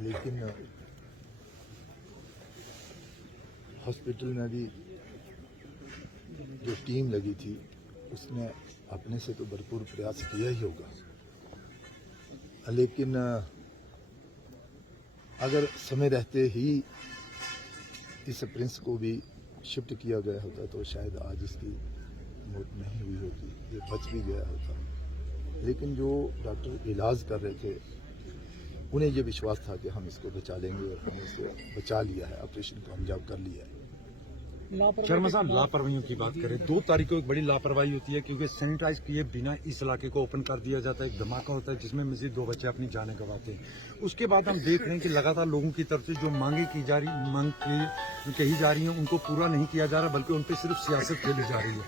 लेकिन हॉस्पिटल में भी जो टीम लगी थी उसने अपने से तो भरपूर प्रयास किया ही होगा, लेकिन अगर समय रहते ही इस प्रिंस को भी शिफ्ट किया गया होता तो शायद आज इसकी मौत नहीं हुई होती, ये बच भी गया होता। लेकिन जो डॉक्टर इलाज कर रहे थे उन्हें ये विश्वास था कि हम इसको बचा लेंगे और हमने इसे बचा लिया है, ऑपरेशन को अंजाम कर लिया है। शर्मा साहब, लापरवाहियों की बात करें, 2 तारीख को एक बड़ी लापरवाही होती है क्योंकि सैनिटाइज किए बिना इस इलाके को ओपन कर दिया जाता है। एक धमाका होता है जिसमें मजीद 2 बच्चे अपनी जानें गंवाते हैं। उसके बाद हम देख रहे हैं कि लगातार लोगों की तरफ से जो मांग कही जा रही हैं उनको पूरा नहीं किया जा रहा, बल्कि उन पर सिर्फ सियासत खेली जा रही है।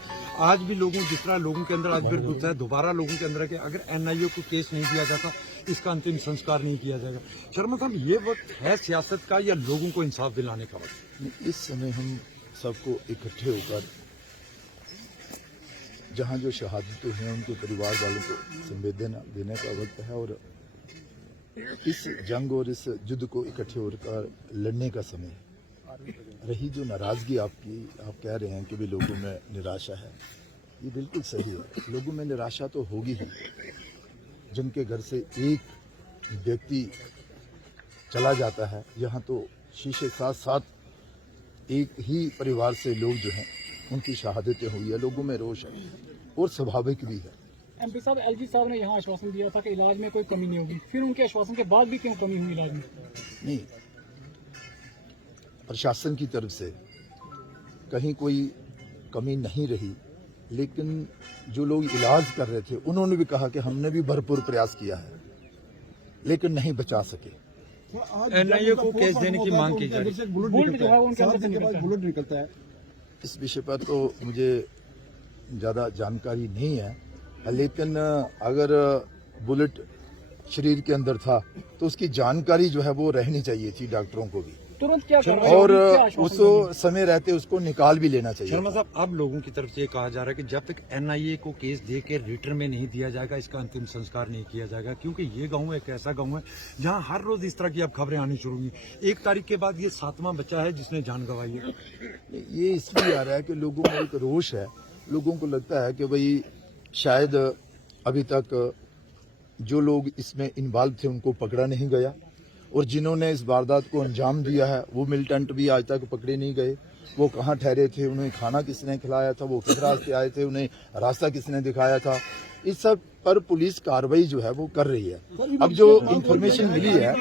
आज भी जिस तरह लोगों के अंदर आज फिर गुस्सा है, दोबारा लोगों के अंदर है कि अगर NIA को केस नहीं दिया जाता इसका अंतिम संस्कार नहीं किया जाएगा। शर्मा साहब, ये वक्त है सियासत का या लोगों को इंसाफ दिलाने का वक्त? इस समय हम सबको इकट्ठे होकर जहां जो शहादतें हैं उनके परिवार वालों को संवेदना देने का वक्त है और इस जंग और इस युद्ध को इकट्ठे होकर लड़ने का समय है। रही जो नाराजगी आपकी, आप कह रहे हैं कि भी लोगों में निराशा है, ये बिल्कुल सही है। लोगों में निराशा तो होगी ही। जिनके घर से एक व्यक्ति चला जाता है, यहाँ तो शीशे साथ साथ एक ही परिवार से लोग जो हैं उनकी शहादतें हुई है, लोगों में रोष है और स्वाभाविक भी है। MP साहब, LG साहब ने यहाँ आश्वासन दिया था कि इलाज में कोई कमी नहीं होगी, फिर उनके आश्वासन के बाद भी क्यों कमी हुई इलाज में? नहीं, प्रशासन की तरफ से कहीं कोई कमी नहीं रही, लेकिन जो लोग इलाज कर रहे थे उन्होंने भी कहा कि हमने भी भरपूर प्रयास किया है लेकिन नहीं बचा सके। NIA को केस देने की मांग की जा रही है। बुलेट निकलता है। इस विषय पर तो मुझे ज़्यादा जानकारी नहीं है, लेकिन अगर बुलेट शरीर के अंदर था तो उसकी जानकारी जो है वो रहनी चाहिए थी डॉक्टरों को भी, तुरंत क्या कर रहे हैं? और उस समय रहते उसको निकाल भी लेना चाहिए। शर्मा साहब, अब लोगों की तरफ से ये कहा जा रहा है कि जब तक NIA को केस दे के रिटर्न में नहीं दिया जाएगा इसका अंतिम संस्कार नहीं किया जाएगा, क्योंकि ये गांव एक ऐसा गांव है जहां हर रोज इस तरह की अब खबरें आनी शुरू हुई। 1 तारीख के बाद ये 7वां बच्चा है जिसने जान गंवाई है। ये इसलिए आ रहा है कि लोगों में एक रोष है, लोगों को लगता है कि भाई शायद अभी तक जो लोग इसमें इन्वॉल्व थे उनको पकड़ा नहीं गया और जिन्होंने इस वारदात को अंजाम दिया है वो मिलिटेंट भी आज तक पकड़े नहीं गए। वो कहाँ ठहरे थे, उन्हें खाना किसने खिलाया था, वो किस रास्ते आए थे, उन्हें रास्ता किसने दिखाया था, इस सब पर पुलिस कार्रवाई जो है वो कर रही है। अब जो इंफॉर्मेशन मिली है।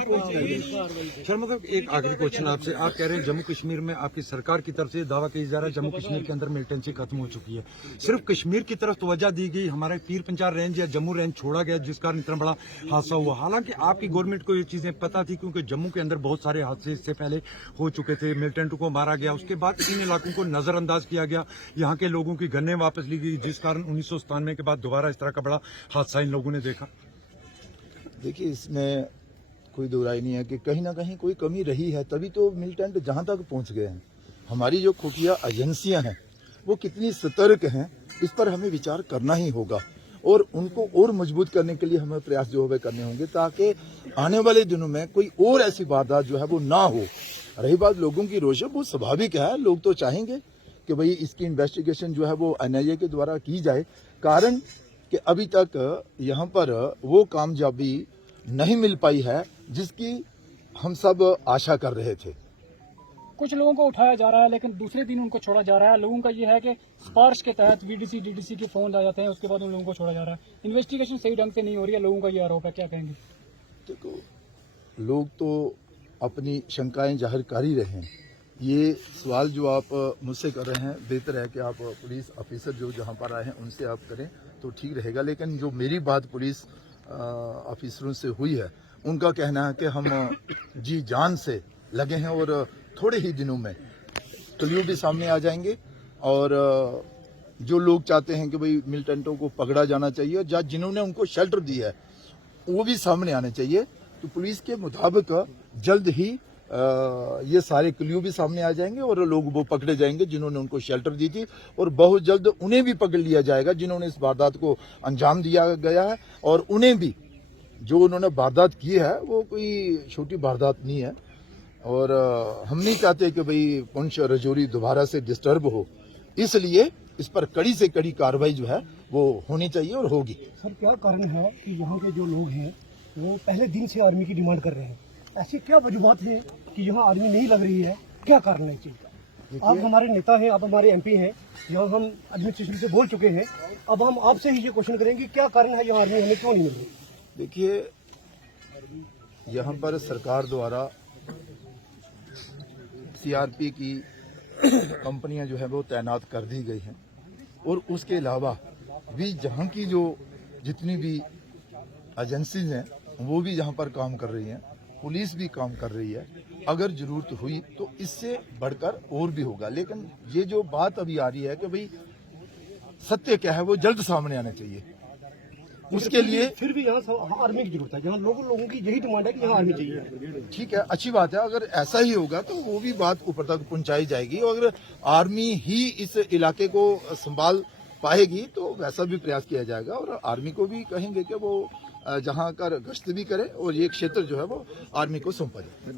शर्मा साहब, एक आखिरी क्वेश्चन आपसे, आप कह रहे हैं जम्मू कश्मीर में आपकी सरकार की तरफ से दावा किया जा रहा है जम्मू कश्मीर के अंदर मिलिटेंसी खत्म हो चुकी है, सिर्फ कश्मीर की तरफ तवज्जो दी गई, हमारे पीर पंचाल रेंज या जम्मू रेंज छोड़ा गया जिस कारण इतना बड़ा हादसा हुआ। हालांकि आपकी गवर्नमेंट को ये चीजें पता थी क्योंकि जम्मू के अंदर बहुत सारे हादसे इससे पहले हो चुके थे, मिलिटेंट को मारा गया, उसके बाद इन इलाकों को नजरअंदाज किया गया, यहाँ के लोगों की गन्ने वापस ली गई जिस कारण 1997 के बाद दोबारा इस तरह का बड़ा हादसा इन लोगों ने देखा। देखिए, इसमें कोई दो राय नहीं है कि कहीं ना कहीं कोई कमी रही है, तभी तो मिलिटेंट जहां तक पहुंच गए हैं। हमारी जो खुफिया एजेंसियां हैं वो कितनी सतर्क हैं इस पर हमें विचार करना ही होगा और उनको और मजबूत करने के लिए हमें प्रयास जो है करने होंगे ताकि आने वाले दिनों में कोई और ऐसी वारदात जो है वो ना हो। रही बात लोगों की रोष, वो स्वाभाविक है, लोग तो चाहेंगे कि भाई इसकी इन्वेस्टिगेशन जो है वो NIA के द्वारा की जाए, कारण कि अभी तक यहाँ पर वो कामयाबी नहीं मिल पाई है जिसकी हम सब आशा कर रहे थे। कुछ लोगों को उठाया जा रहा है लेकिन दूसरे दिन उनको छोड़ा जा रहा है। लोगों का ये है कि सिफारिश के तहत VDC DDC के फोन आ जाते हैं, उसके बाद उन लोगों को छोड़ा जा रहा है। इन्वेस्टिगेशन सही ढंग से नहीं हो रही है, लोगों का ये आरोप है, क्या कहेंगे? देखो, लोग तो अपनी शंकाएं जाहिर कर ही रहे हैं। ये सवाल जो आप मुझसे कर रहे हैं, बेहतर है कि आप पुलिस ऑफिसर जो जहां पर आए हैं उनसे आप करें तो ठीक रहेगा। लेकिन जो मेरी बात पुलिस ऑफिसरों से हुई है, उनका कहना है कि हम जी जान से लगे हैं और थोड़े ही दिनों में क्ल्यू भी सामने आ जाएंगे और जो लोग चाहते हैं कि भाई मिलिटेंटों को पकड़ा जाना चाहिए और जिन्होंने उनको शेल्टर दिया है वो भी सामने आने चाहिए। तो पुलिस के मुताबिक जल्द ही ये सारे क्ल्यू भी सामने आ जाएंगे और लोग वो पकड़े जाएंगे जिन्होंने उनको शेल्टर दी थी और बहुत जल्द उन्हें भी पकड़ लिया जाएगा जिन्होंने इस वारदात को अंजाम दिया गया है और उन्हें भी जो उन्होंने वारदात की है वो कोई छोटी वारदात नहीं है और हम नहीं चाहते कि भाई पुंछ रजौरी दोबारा से डिस्टर्ब हो, इसलिए इस पर कड़ी से कड़ी कार्रवाई जो है वो होनी चाहिए और होगी। सर क्या कारण है कि यहाँ के जो लोग हैं वो पहले दिन से आर्मी की डिमांड कर रहे हैं? ऐसी क्या वजूहत है कि यहाँ आर्मी नहीं लग रही है? क्या कारण है इस चीज का? आप हमारे नेता हैं, आप हमारे एमपी हैं, यहाँ हम एडमिनिस्ट्रेशन से बोल चुके हैं। अब हम आपसे ही ये क्वेश्चन करेंगे क्या कारण है यहाँ आर्मी हमें क्यों नहीं मिल रही? देखिए, यहाँ पर सरकार द्वारा सीआरपी की कंपनियां जो है वो तैनात कर दी गई हैं और उसके अलावा भी जहाँ की जो जितनी भी एजेंसीज हैं वो भी यहाँ पर काम कर रही हैं, पुलिस भी काम कर रही है। अगर जरूरत हुई तो इससे बढ़कर और भी होगा, लेकिन ये जो बात अभी आ रही है कि भाई सत्य क्या है वो जल्द सामने आना चाहिए। उसके लिए फिर भी यहाँ आर्मी की जरूरत है। यहाँ लोगों की यही डिमांड है कि यहाँ आर्मी चाहिए। ठीक है, अच्छी बात है। अगर ऐसा ही होगा तो वो भी बात ऊपर तक पहुंचाई जाएगी और अगर आर्मी ही इस इलाके को संभाल पाएगी तो वैसा भी प्रयास किया जाएगा और आर्मी को भी कहेंगे कि वो जहां कर गश्त भी करे और ये क्षेत्र जो है वो आर्मी को सौंपा जाए।